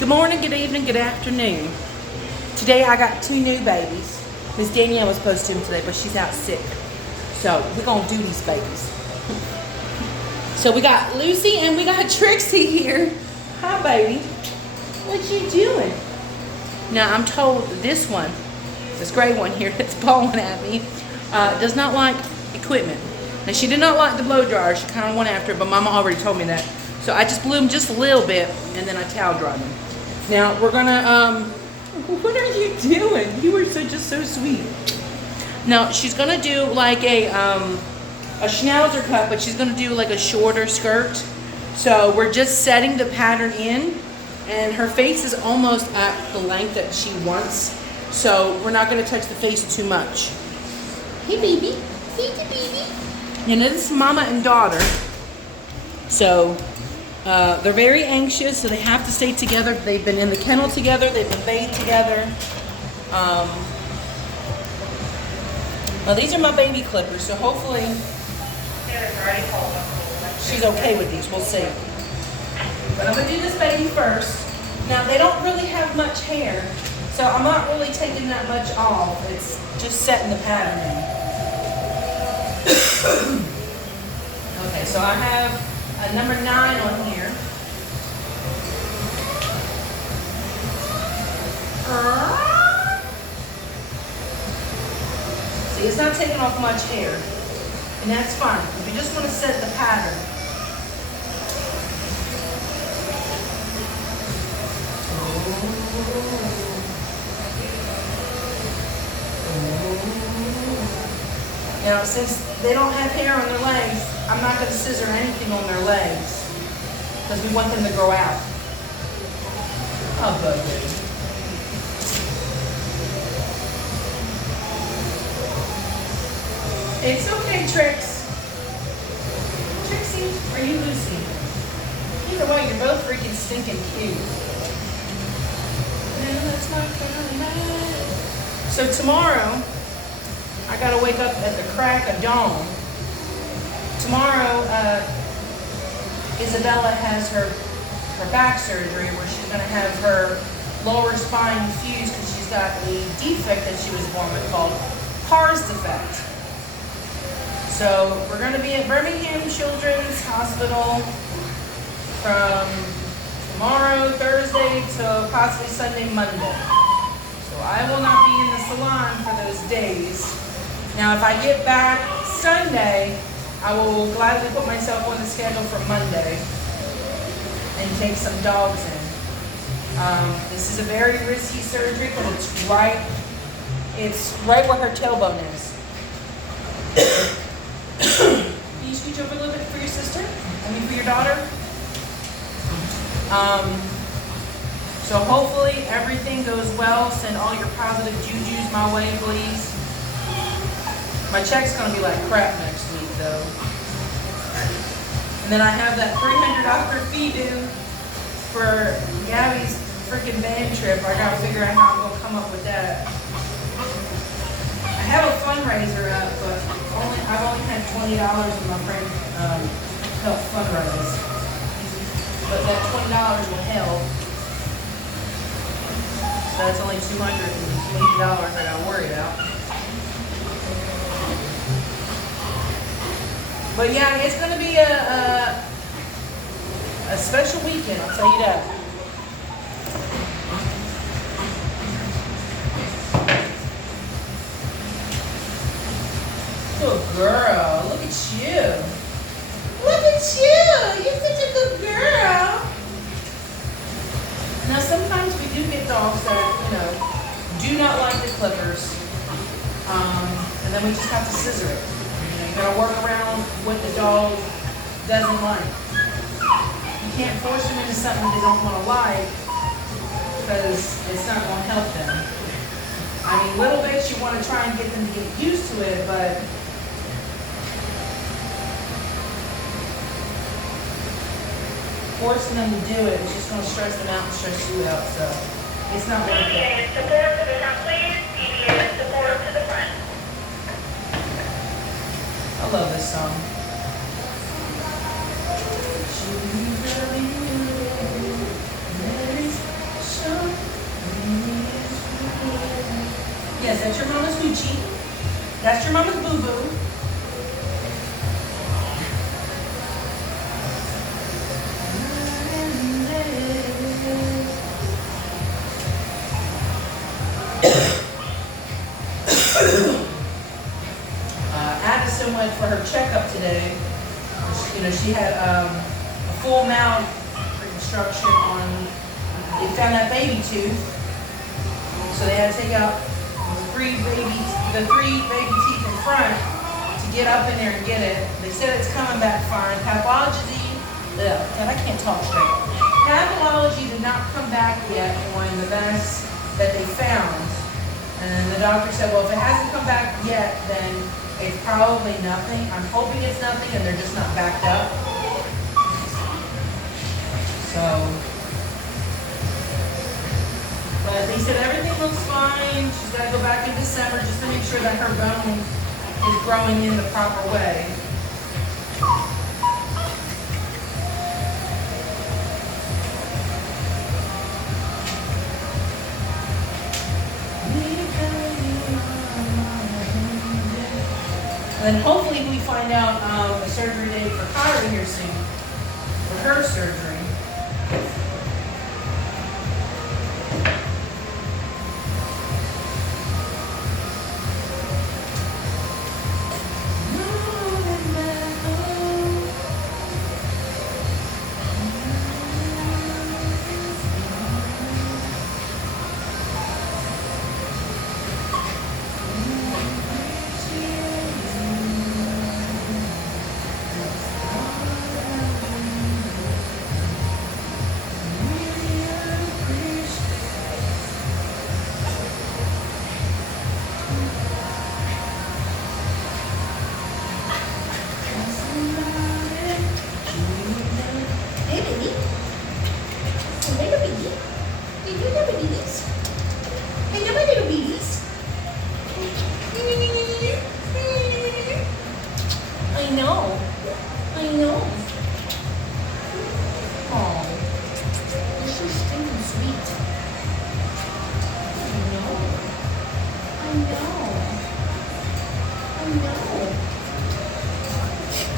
Good morning, good evening, good afternoon. Today I got two new babies. Miss Danielle was supposed to them today, but she's out sick. So we're gonna do these babies. So we got Lucy and we got Trixie here. Hi, baby. What you doing? Now I'm told this one, this gray one here that's pawing at me, does not like equipment. Now she did not like the blow dryer. She kind of went after it, but Mama already told me that. So I just blew them just a little bit, and then I towel dried them. Now we're gonna, what are you doing? You were just so sweet. Now she's gonna do like a schnauzer cut, but she's gonna do like a shorter skirt. So we're just setting the pattern in, and her face is almost at the length that she wants. So we're not gonna touch the face too much. Hey baby, hey baby. And this is mama and daughter. So they're very anxious, so they have to stay together. They've been in the kennel together. They've been bathed together. Well, these are my baby clippers, so hopefully she's okay with these. We'll see. But I'm going to do this baby first. Now, they don't really have much hair, so I'm not really taking that much off. It's just setting the pattern in. Okay, so I have a number 9 on here. See, it's not taking off much hair, and that's fine. We just want to set the pattern. Now, since they don't have hair on their legs, I'm not going to scissor anything on their legs because we want them to grow out. Oh, good. It's okay, Trix. Trixie, are you Lucy? Either way, you're both freaking stinking cute. No, that's not gonna matter. So tomorrow, I gotta wake up at the crack of dawn. Tomorrow, Isabella has her back surgery where she's gonna have her lower spine fused because she's got a defect that she was born with called Pars defect. So we're going to be at Birmingham Children's Hospital from tomorrow, Thursday, to possibly Sunday, Monday. So I will not be in the salon for those days. Now, if I get back Sunday, I will gladly put myself on the schedule for Monday and take some dogs in. This is a very risky surgery, but it's right where her tailbone is. Can you scooch over a little bit for your sister? For your daughter? So hopefully everything goes well. Send all your positive jujus my way, please. My check's gonna be like crap next week, though. And then I have that $300 fee due for Gabby's freaking band trip. I gotta figure out how I'm gonna come up with that. I have a fundraiser up, but I've only had $20 of my friend help fundraise. But that $20 will help. So that's only $280 I gotta worry about. But yeah, it's gonna be a special weekend, I'll tell you that. Good girl. Look at you. Look at you. You're such a good girl. Now, sometimes we do get dogs that, do not like the clippers. And then we just have to scissor it. You gotta work around what the dog doesn't like. You can't force them into something they don't want to like because it's not going to help them. Little bits you want to try and get them to get used to it, but forcing them to do it is just going to stress them out and stress you out, so it's not worth it. Deviated support to the front, please. Deviated support to the front. I love this song. your mama's hoochie. That's your mama's boo-boo. Addison went for her checkup today. You know, she had a full mouth reconstruction on, they found that baby tooth. So they had to take out the three baby teeth in front to get up in there and get it. They said it's coming back fine. Pathology, God, I can't talk straight. Pathology did not come back yet on the mass that they found. And the doctor said, well, if it hasn't come back yet, then it's probably nothing. I'm hoping it's nothing and they're just not backed up. So, but they said everything looks fine. She's got to go back in December just to make sure that her bone is growing in the proper way. And then hopefully we find out a surgery date for Kyra here soon, for her surgery.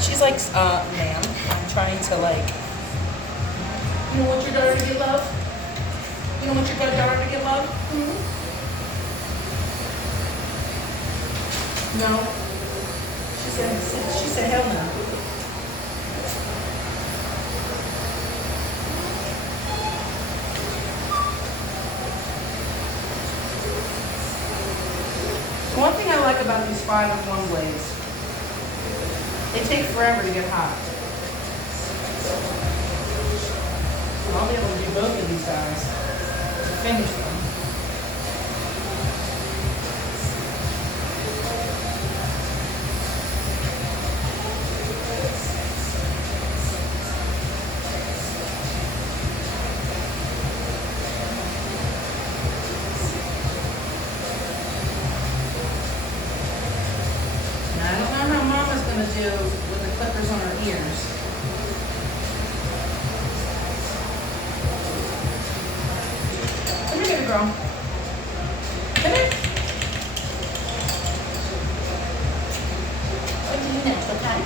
She's like, ma'am, I'm trying to like, you don't want your daughter to get love? You don't want your daughter to get love? Mm-hmm. No. She said hell no. One thing I like about these 5-in-1 blades, they take forever to get hot. I'll be able to do both of these guys to finish them. Now, I don't know how Mama's going to do with the clippers on her ears. Come here, baby girl. Come here. What do you do next, okay?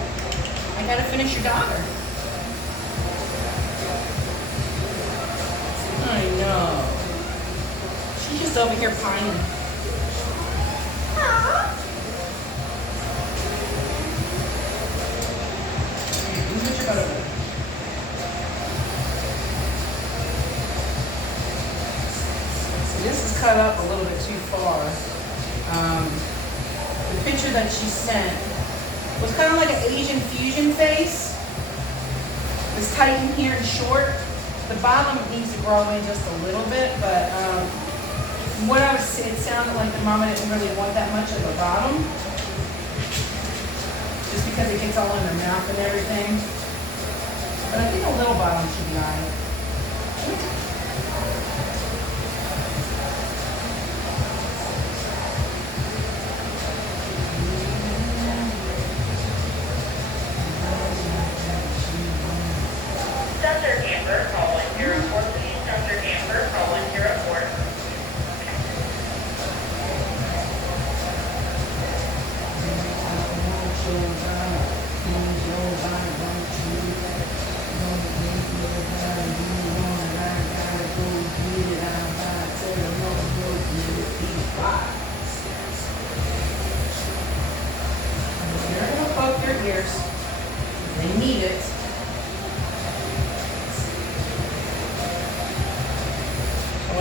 I gotta finish your daughter. I know. She's just over here pining. Aww. Put your butt over there. This is cut up a little bit too far. The picture that she sent was kind of like an Asian fusion face. It's tight in here and short. The bottom needs to grow in just a little bit, but from what I was saying, it sounded like the mama didn't really want that much of a bottom, just because it gets all in her mouth and everything. But I think a little bottom should be alright. Dr. Amber, calling your report, please. Dr. Amber, calling your report.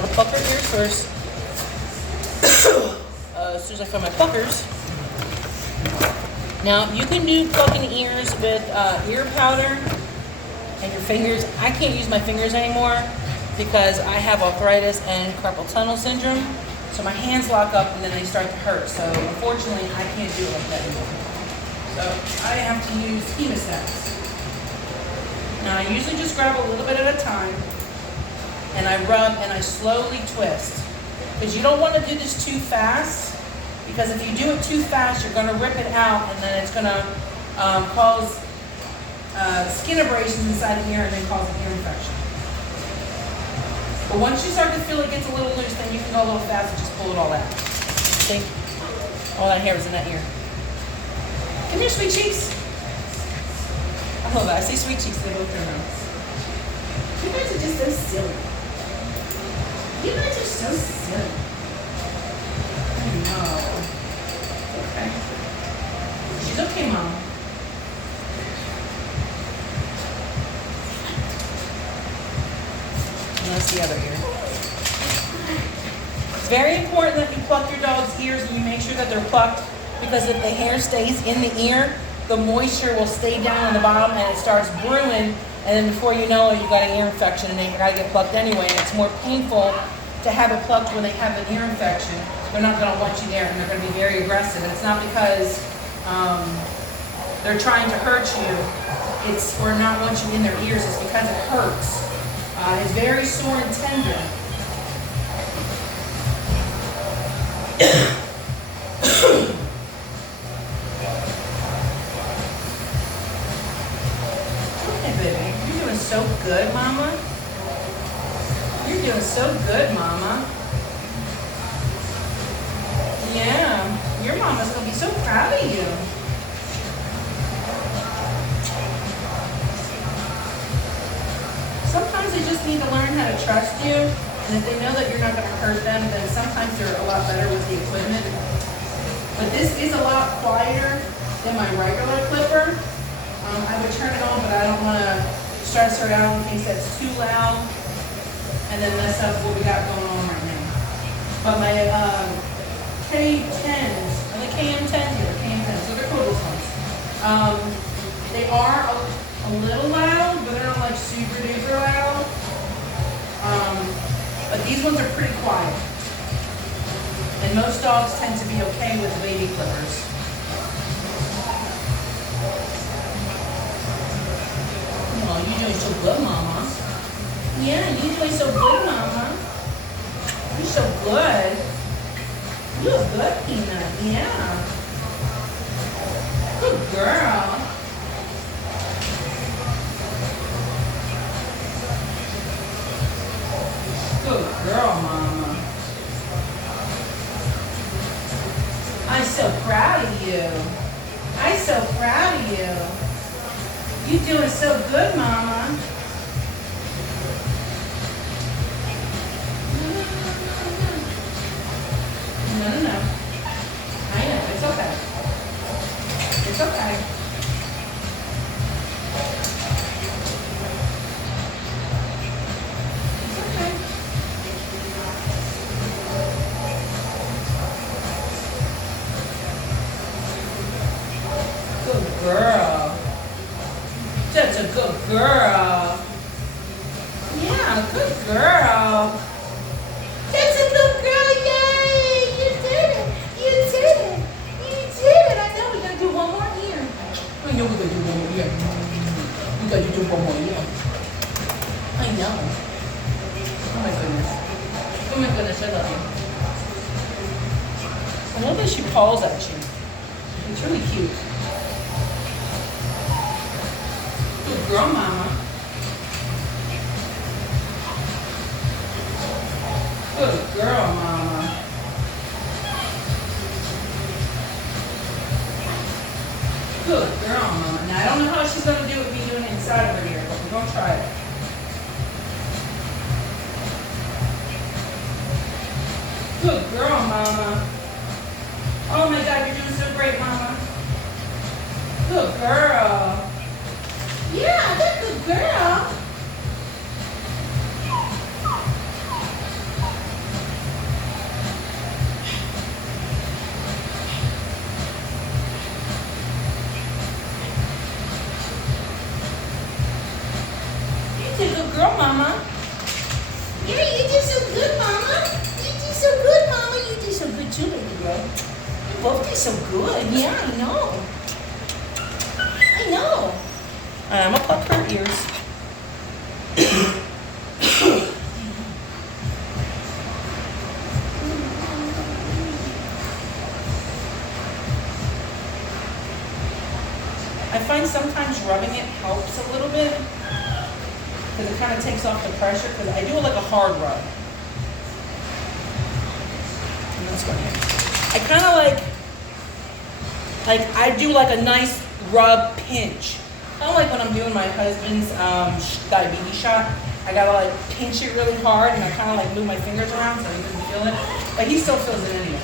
gotta pluck her ears first. As soon as I find my pluckers. Now, you can do plucking ears with ear powder and your fingers. I can't use my fingers anymore because I have arthritis and carpal tunnel syndrome. So my hands lock up and then they start to hurt. So unfortunately, I can't do it like that anymore. So I have to use hemostats. Now, I usually just grab a little bit at a time and I rub and I slowly twist. Because you don't want to do this too fast. Because if you do it too fast, you're going to rip it out and then it's going to cause skin abrasions inside the ear and then cause an ear infection. But once you start to feel it gets a little loose, then you can go a little fast and just pull it all out. See? All that hair is in that ear. Come here, sweet cheeks. I love that. I say sweet cheeks, they both turn around. You guys are just so silly. You guys are so silly. I know. Okay. She's okay, Mom. And that's the other ear. It's very important that you pluck your dog's ears and you make sure that they're plucked, because if the hair stays in the ear, the moisture will stay down on the bottom and it starts brewing, and then before you know it, you've got an ear infection and then you gotta get plucked anyway, and it's more painful to have it plucked when they have an ear infection. They're not gonna want you there and they're gonna be very aggressive. And it's not because they're trying to hurt you, it's or not want you in their ears, it's because it hurts. It's very sore and tender. Okay, baby. You're doing so good, Mama. You're doing so good, Mama. Yeah. Your mama's going to be so proud of you. Sometimes they just need to learn how to trust you, and if they know that you're not going to hurt them, then sometimes they're a lot better with the equipment. But this is a lot quieter than my regular clipper. I would turn it on, but I don't want to stress her out in case that's too loud and then mess up what we got going on right now. But my K10s, are they KM10s? Yeah, they're KM10s, so they're cordless ones. They are a little loud, but they're not like super duper loud. But these ones are pretty quiet. And most dogs tend to be okay with the baby clippers. Oh, you're doing so good, Mama. Yeah, you're doing so good, Mama. You're so good. You look good, Peanut. Yeah. Good girl. Good girl, Mama. I'm so proud of you. I'm so proud of you. You're doing so good, Mama. No. I know, it's okay. It's okay. It's okay. Good girl. That's a good girl. Yeah, good girl. That's a good girl, yay! You did it! You did it! You did it! I know we're gonna do one more here. I know we're gonna do one more here. We gotta do one more here. I know. Oh my goodness. Oh my goodness, I love you. I love that she paws at you. It's really cute. Good girl, Mama. Good girl, Mama. Good girl, Mama. Now, I don't know how she's going to do with me doing it inside of her ear, but we're going to try it. Good girl, Mama. Oh my God, you're doing so great, Mama. Good girl. Yeah, that's a good girl. did so good. Yeah, I know. I know. I'm gonna pluck her ears. I find sometimes rubbing it helps a little bit because it kind of takes off the pressure because I do it like a hard rub. And this one here. I kind of like I do like a nice rub pinch. Kind of like when I'm doing my husband's diabetes shot. I gotta like pinch it really hard and I kind of like move my fingers around so he doesn't feel it. But he still feels it anyway.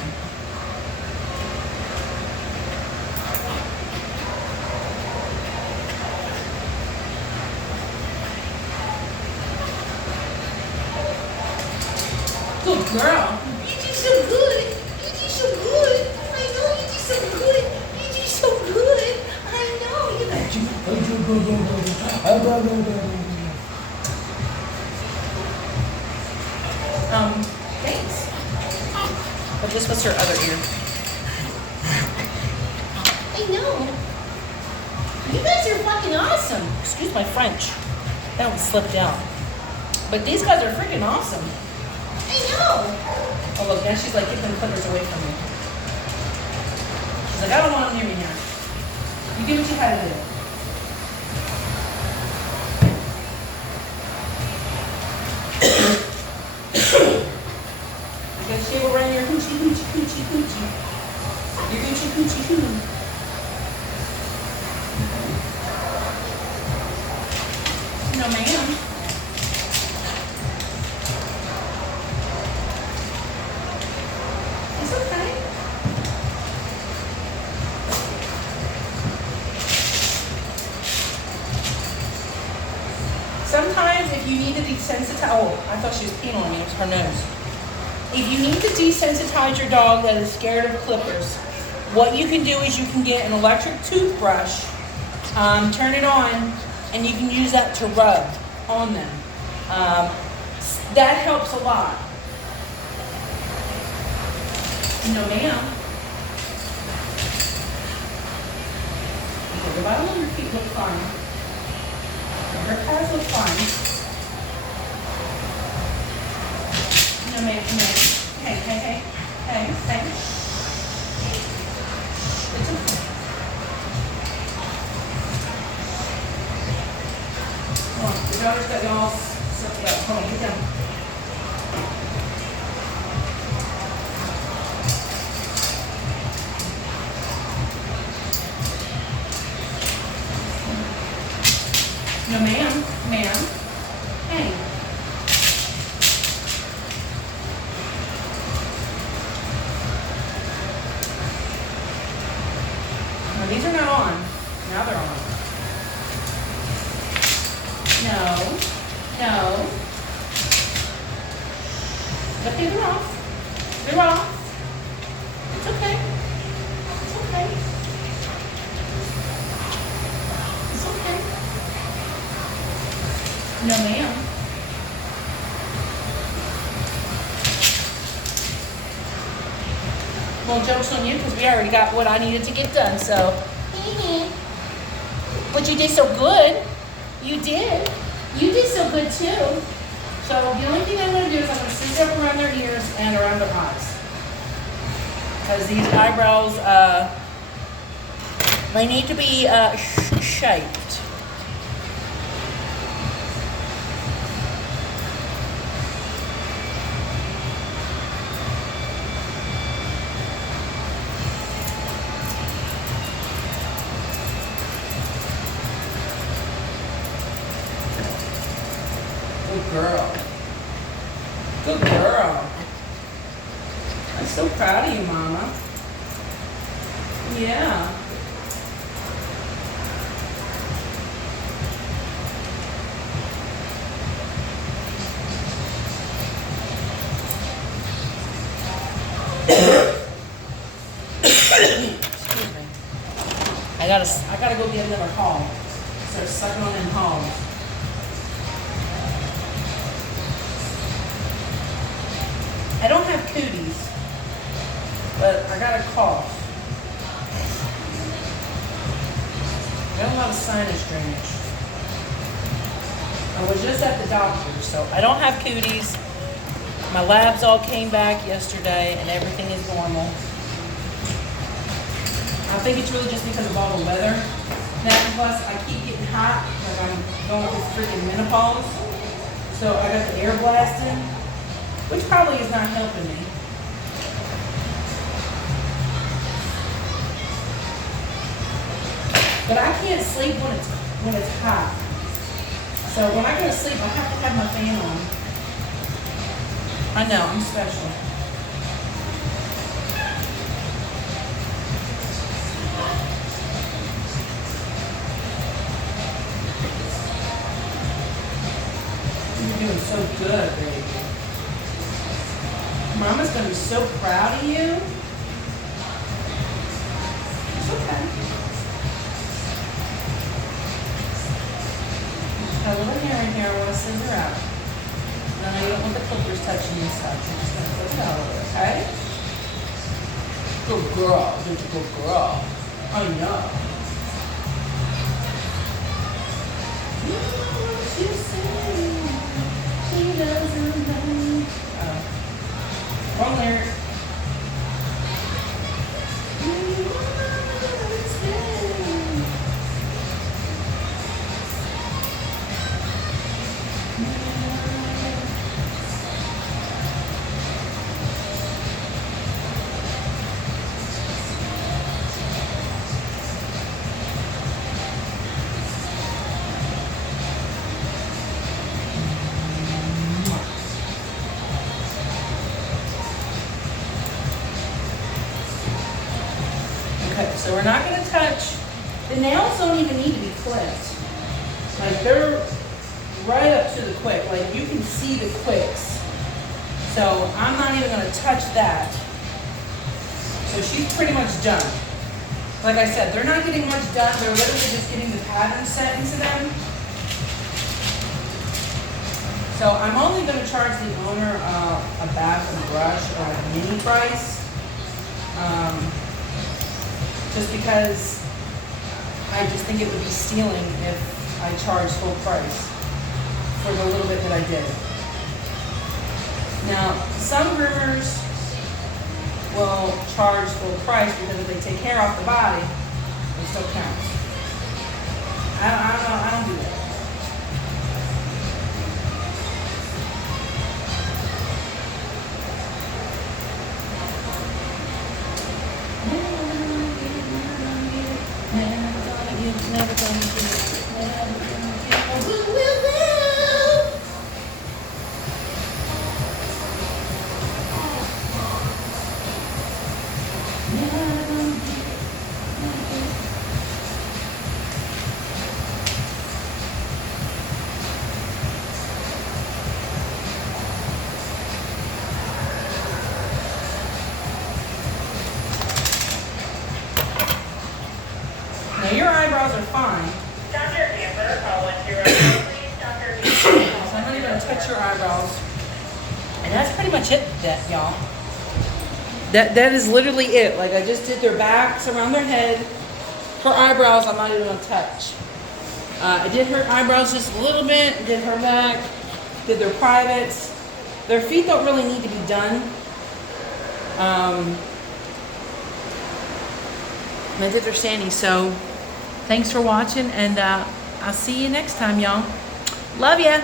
Good girl. You do so good. You do so good. I know you do so good. You do so good. I know. You got you. Thanks. But this was her other ear. I know. You guys are fucking awesome. Excuse my French. That one slipped out. But these guys are freaking awesome. I know. Oh look, now she's like, get them clippers away from me. She's like, I don't want them near me here. You do what you had to do. You gotta shave around your hoochie, hoochie, hoochie, hoochie. Your hoochie, hoochie, hoochie. No, ma'am. It's okay. Sometimes if you need to desensitize, oh, I thought she was peeing on me, it was her nose. If you need to desensitize your dog that is scared of clippers, what you can do is you can get an electric toothbrush, turn it on, and you can use that to rub on them. That helps a lot. No, ma'am. Okay, the bottom of your feet look fine. Her paws look fine. No, ma'am, no. Hey, hey, hey, hey, hey. It's okay. Come on, your daughter's got y'all sucked up. Come on, get down. No, ma'am. Ma'am. Hey. No, these are not on. Now they're on. No. No. Okay, they're off. They're off. It's okay. It's okay. It's okay. No, ma'am. Well, joke's on you because we already got what I needed to get done, so. But you did so good. You did. You did so good too. So the only thing I'm going to do is I'm going to stick up around their ears and around their eyes. Because these eyebrows, they need to be shaped. Good girl. Good girl. I'm so proud of you, Mama. Yeah. Excuse me. I gotta go get another hog. Start sucking on them hogs. I don't have cooties, but I got a cough. got a lot of sinus drainage. I was just at the doctor, so I don't have cooties. My labs all came back yesterday and everything is normal. I think it's really just because of all the weather. Now, plus I keep getting hot, like I'm going through freaking menopause. So I got the air blasting, which probably is not helping me. But I can't sleep when it's hot. So when I go to sleep, I have to have my fan on. I know, I'm special. You're doing so good, baby. Mama's gonna be so proud of you. It's okay. Got a little hair in here. I want to send her out. And I know you don't want the clippers touching and stuff. You're just going to put it out of it, okay? Good girl. You're a good girl. I know. You know what you say. She doesn't know. Wrong lyric. You know what you say. Okay, so we're not going to touch, the nails don't even need to be clipped. Like they're right up to the quick, like you can see the quicks. So I'm not even going to touch that. So she's pretty much done. Like I said, they're not getting much done, they're literally just getting the pattern set into them. So I'm only going to charge the owner a bath and brush or a mini price. Just because I just think it would be stealing if I charged full price for the little bit that I did. Now, some groomers will charge full price because if they take hair off the body, it still counts. I don't do that. Never gonna give it. Never gonna give it. Woo. Never gonna give it. Now your eyebrows are fine. Dr. Amber, call 1-0, please. Dr. Amber. So I'm not even gonna touch your eyebrows. And that's pretty much it, y'all. That is literally it. Like I just did their backs around their head. Her eyebrows, I'm not even gonna touch. I did her eyebrows just a little bit, did her back, did their privates. Their feet don't really need to be done. And I did their standing. So thanks for watching, and I'll see you next time, y'all. Love ya.